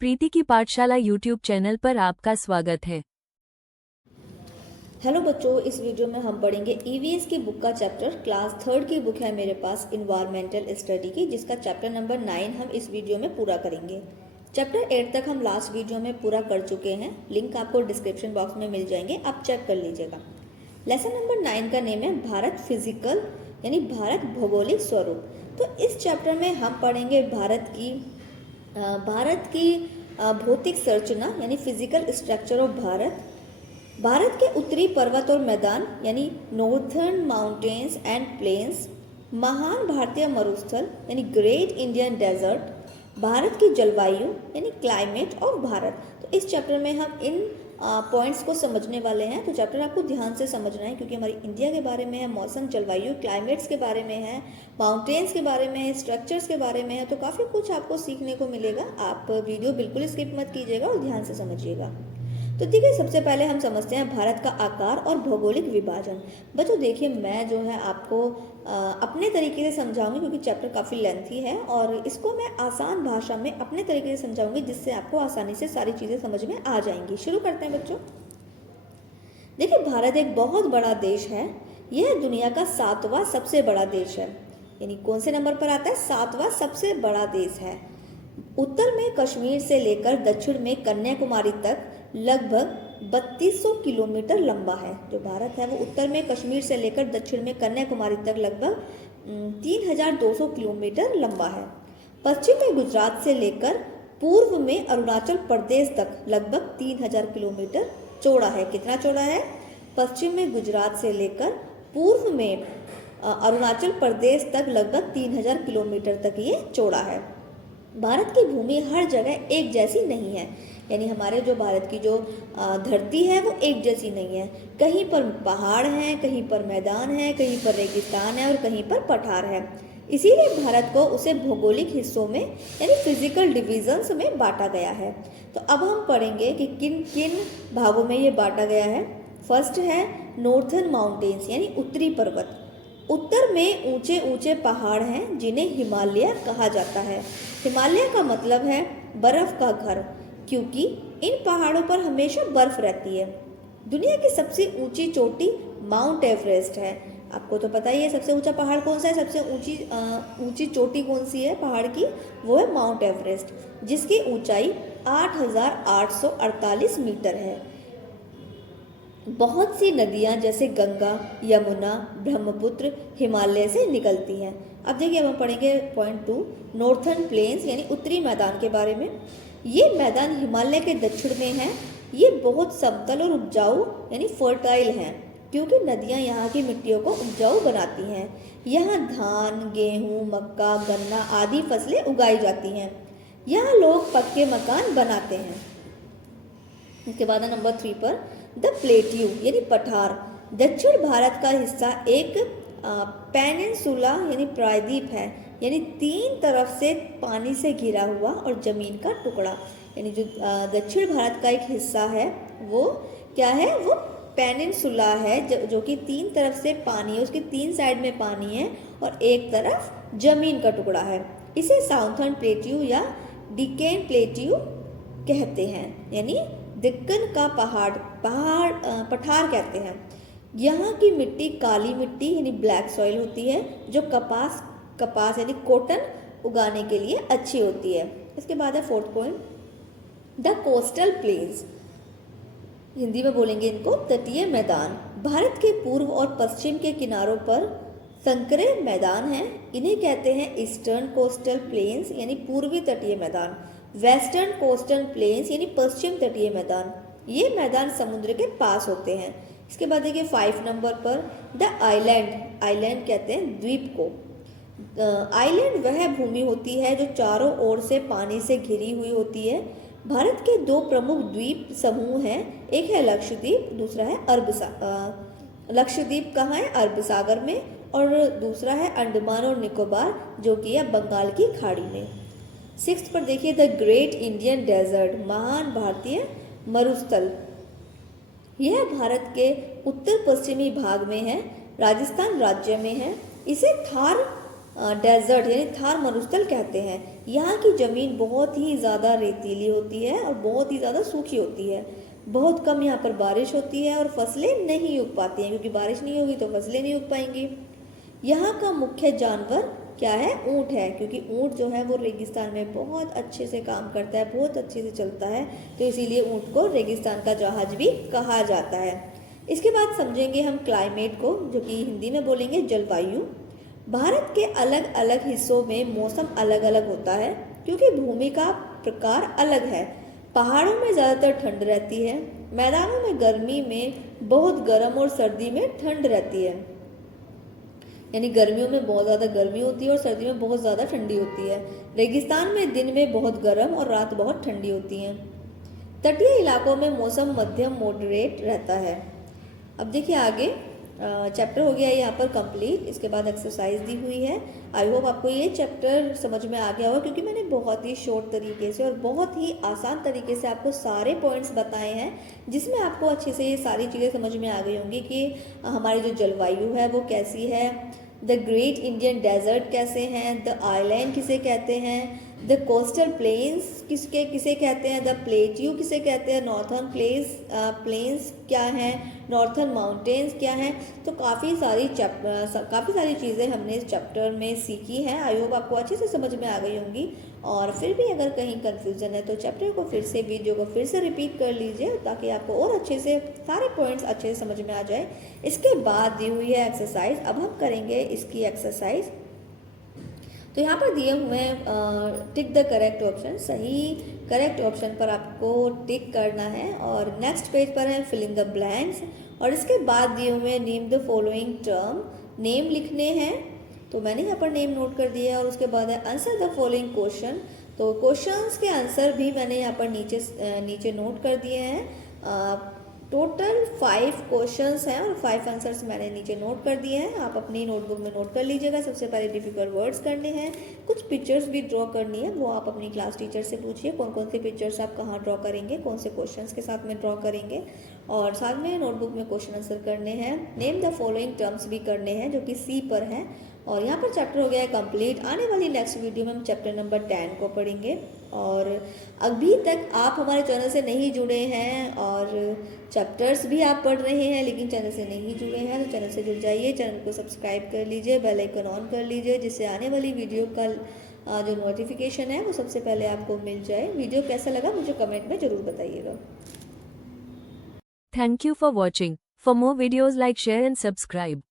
प्रीति की पाठशाला YouTube channel पर आपका स्वागत है। हेलो बच्चों, इस वीडियो में हम पढ़ेंगे ईवीएस की बुक का चैप्टर। क्लास 3 की बुक है मेरे पास इन्वायरमेंटल स्टडी की, जिसका चैप्टर नंबर 9 हम इस वीडियो में पूरा करेंगे। चैप्टर 8 तक हम लास्ट वीडियो में पूरा कर चुके हैं। लिंक आपको डिस्क्रिप्शन बॉक्स में मिल जाएंगे, आप चेक कर लीजिएगा। लेसन नंबर 9 का नेम है भारत फिजिकल यानी भारत भौगोलिक स्वरूप। तो इस चैप्टर में हम पढ़ेंगे भारत की भौतिक संरचना यानी फिजिकल स्ट्रक्चर ऑफ भारत के उत्तरी पर्वत और मैदान यानी नॉर्थर्न माउंटेन्स एंड प्लेन्स, महान भारतीय मरुस्थल यानी ग्रेट इंडियन डेजर्ट, भारत की जलवायु यानी क्लाइमेट और भारत। तो इस चैप्टर में हम इन पॉइंट्स को समझने वाले हैं। तो चैप्टर आपको ध्यान से समझना है, क्योंकि हमारी इंडिया के बारे में है, मौसम, जलवायु, क्लाइमेट्स के बारे में है, माउंटेन्स के बारे में है, स्ट्रक्चर्स के बारे में है। तो काफ़ी कुछ आपको सीखने को मिलेगा। आप वीडियो बिल्कुल स्किप मत कीजिएगा और ध्यान से समझिएगा। तो देखिए, सबसे पहले हम समझते हैं भारत का आकार और भौगोलिक विभाजन। बच्चों देखिए, मैं जो है आपको अपने तरीके से समझाऊंगी, क्योंकि चैप्टर काफ़ी लेंथी है और इसको मैं आसान भाषा में अपने तरीके से समझाऊंगी, जिससे आपको आसानी से सारी चीज़ें समझ में आ जाएंगी। शुरू करते हैं बच्चों। देखिए, भारत एक बहुत बड़ा देश है। यह दुनिया का 7वां सबसे बड़ा देश है। यानी कौन से नंबर पर आता है? 7वां सबसे बड़ा देश है। उत्तर में कश्मीर से लेकर दक्षिण में कन्याकुमारी तक लगभग 3200 किलोमीटर लंबा है। जो भारत है वो उत्तर में कश्मीर से लेकर दक्षिण में कन्याकुमारी तक लगभग 3200 किलोमीटर लंबा है। पश्चिम में गुजरात से लेकर पूर्व में अरुणाचल प्रदेश तक लगभग 3000 किलोमीटर चौड़ा है। कितना चौड़ा है? पश्चिम में गुजरात से लेकर पूर्व में अरुणाचल प्रदेश तक लगभग 3000 किलोमीटर तक ये चौड़ा है। भारत की भूमि हर जगह एक जैसी नहीं है। यानी हमारे जो भारत की जो धरती है वो एक जैसी नहीं है। कहीं पर पहाड़ हैं, कहीं पर मैदान है, कहीं पर रेगिस्तान है और कहीं पर पठार है। इसीलिए भारत को उसे भौगोलिक हिस्सों में यानी फिजिकल डिविजन्स में बांटा गया है। तो अब हम पढ़ेंगे कि किन किन भागों में ये बांटा गया है। फर्स्ट है नॉर्थर्न माउंटेन्स यानी उत्तरी पर्वत। उत्तर में ऊंचे ऊंचे पहाड़ हैं जिन्हें हिमालय कहा जाता है। हिमालय का मतलब है बर्फ का घर, क्योंकि इन पहाड़ों पर हमेशा बर्फ रहती है। दुनिया की सबसे ऊंची चोटी माउंट एवरेस्ट है। आपको तो पता ही है सबसे ऊंचा पहाड़ कौन सा है, सबसे ऊंची चोटी कौन सी है पहाड़ की? वो है माउंट एवरेस्ट, जिसकी ऊंचाई 8848 मीटर है। बहुत सी नदियां जैसे गंगा, यमुना, ब्रह्मपुत्र हिमालय से निकलती हैं। अब देखिए, अब हम पढ़ेंगे पॉइंट 2 नॉर्थर्न प्लेन्स यानी उत्तरी मैदान के बारे में। ये मैदान हिमालय के दक्षिण में है। ये बहुत समतल और उपजाऊ यानी फर्टाइल हैं, क्योंकि नदियां यहाँ की मिट्टियों को उपजाऊ बनाती हैं। यहाँ धान, गेहूँ, मक्का, गन्ना आदि फसलें उगाई जाती हैं। यहाँ लोग पक्के मकान बनाते हैं। इसके बाद नंबर 3 पर द प्लेट्यू यानी पठार। दक्षिण भारत का हिस्सा एक पेनिनसुला यानी प्रायद्वीप है, यानी 3 तरफ से पानी से घिरा हुआ और जमीन का टुकड़ा। यानी जो दक्षिण भारत का एक हिस्सा है वो क्या है? वो पेनिनसुला है, जो कि 3 तरफ से पानी है, उसकी 3 साइड में पानी है और एक तरफ जमीन का टुकड़ा है। इसे साउथर्न प्लेट्यू या डिकेन प्लेट्यू कहते हैं, यानी दक्कन का पठार कहते हैं। यहाँ की मिट्टी काली मिट्टी यानी ब्लैक सॉइल होती है, जो कपास यानी कॉटन उगाने के लिए अच्छी होती है। इसके बाद है 4th point the coastal planes. Hindi में बोलेंगे इनको तटीय मैदान। भारत के पूर्व और पश्चिम के किनारों पर संकरे मैदान हैं। इन्हें कहते हैं ईस्टर्न कोस्टल प्लेन्स यानी पूर्वी तटीय मैदान, वेस्टर्न कोस्टल प्लेन्स यानी पश्चिम तटीय मैदान। ये मैदान समुद्र के पास होते हैं। इसके बाद देखिए 5 नंबर पर द आइलैंड कहते हैं द्वीप को। आइलैंड वह भूमि होती है जो चारों ओर से पानी से घिरी हुई होती है। भारत के 2 प्रमुख द्वीप समूह हैं, एक है लक्षद्वीप, दूसरा है लक्षद्वीप कहाँ है? अरब सागर में, और दूसरा है अंडमान और निकोबार, जो कि है बंगाल की खाड़ी में। 6th पर देखिए द ग्रेट इंडियन डेजर्ट, महान भारतीय मरुस्थल। यह भारत के उत्तर पश्चिमी भाग में है, राजस्थान राज्य में है। इसे थार डेजर्ट यानी थार मरुस्थल कहते हैं। यहाँ की ज़मीन बहुत ही ज़्यादा रेतीली होती है और बहुत ही ज़्यादा सूखी होती है। बहुत कम यहाँ पर बारिश होती है और फसलें नहीं उग पाती हैं, क्योंकि बारिश नहीं होगी तो फसलें नहीं उग पाएंगी। यहाँ का मुख्य जानवर क्या है? ऊँट है, क्योंकि ऊँट जो है वो रेगिस्तान में बहुत अच्छे से काम करता है, बहुत अच्छे से चलता है, तो इसीलिए ऊँट को रेगिस्तान का जहाज भी कहा जाता है। इसके बाद समझेंगे हम क्लाइमेट को, जो कि हिंदी में बोलेंगे जलवायु। भारत के अलग अलग हिस्सों में मौसम अलग अलग होता है, क्योंकि भूमि का प्रकार अलग है। पहाड़ों में ज़्यादातर ठंड रहती है, मैदानों में गर्मी में बहुत गर्म और सर्दी में ठंड रहती है, यानी गर्मियों में बहुत ज़्यादा गर्मी होती है और सर्दियों में बहुत ज़्यादा ठंडी होती है। रेगिस्तान में दिन में बहुत गर्म और रात बहुत ठंडी होती है। तटीय इलाकों में मौसम मध्यम मॉडरेट रहता है। अब देखिए आगे चैप्टर हो गया यहाँ पर कंप्लीट। इसके बाद एक्सरसाइज दी हुई है। आई होप आपको ये चैप्टर समझ में आ गया होगा, क्योंकि मैंने बहुत ही शॉर्ट तरीके से और बहुत ही आसान तरीके से आपको सारे पॉइंट्स बताए हैं, जिसमें आपको अच्छे से ये सारी चीज़ें समझ में आ गई होंगी कि हमारी जो जलवायु है वो कैसी है, द ग्रेट इंडियन डेजर्ट कैसे हैं, द आइलैंड किसे कहते हैं, द कोस्टल प्लेन्स किसे कहते हैं, द प्लेट्यू किसे कहते हैं, नॉर्थर्न प्लेन्स क्या हैं, नॉर्थर्न माउंटेन्स क्या हैं। तो काफ़ी सारी चीज़ें हमने इस चैप्टर में सीखी हैं। आई होप आपको अच्छे से समझ में आ गई होंगी। और फिर भी अगर कहीं कन्फ्यूज़न है तो चैप्टर को फिर से, वीडियो को फिर से रिपीट कर लीजिए, ताकि आपको और अच्छे से सारे पॉइंट्स अच्छे से समझ में आ जाए। इसके बाद दी हुई है एक्सरसाइज। अब हम करेंगे इसकी एक्सरसाइज। तो यहाँ पर दिए हुए हैं टिक द करेक्ट ऑप्शन, सही करेक्ट ऑप्शन पर आपको टिक करना है। और नेक्स्ट पेज पर है फिल इन द ब्लैंक्स, और इसके बाद दिए हुए हैं name the following term, name लिखने हैं। तो मैंने यहाँ पर नेम नोट कर दिया है। और उसके बाद है आंसर द फॉलोइंग क्वेश्चन, तो क्वेश्चंस के आंसर भी मैंने यहाँ पर नीचे नोट कर दिए हैं। टोटल 5 क्वेश्चंस हैं और 5 आंसर्स मैंने नीचे नोट कर दिए हैं। आप अपनी नोटबुक में नोट कर लीजिएगा। सबसे पहले डिफिकल्ट वर्ड्स करने हैं, कुछ पिक्चर्स भी ड्रॉ करनी है, वो आप अपनी क्लास टीचर से पूछिए कौन कौन से पिक्चर्स आप कहाँ ड्रॉ करेंगे, कौन से क्वेश्चंस के साथ में ड्रॉ करेंगे। और साथ में नोटबुक में क्वेश्चन आंसर करने हैं, नेम द फॉलोइंग टर्म्स भी करने हैं, जो कि सी पर हैं। और यहाँ पर चैप्टर हो गया है कंप्लीट। आने वाली नेक्स्ट वीडियो में हम चैप्टर नंबर 10 को पढ़ेंगे। और अभी तक आप हमारे चैनल से नहीं जुड़े हैं और चैप्टर्स भी आप पढ़ रहे हैं लेकिन चैनल से नहीं जुड़े हैं, तो चैनल से जुड़ जाइए, चैनल को सब्सक्राइब कर लीजिए, बेल आइकन ऑन कर लीजिए, जिससे आने वाली वीडियो का जो नोटिफिकेशन है वो सबसे पहले आपको मिल जाए। वीडियो कैसा लगा मुझे कमेंट में ज़रूर बताइएगा। Thank you for watching. For more videos, like, share and subscribe.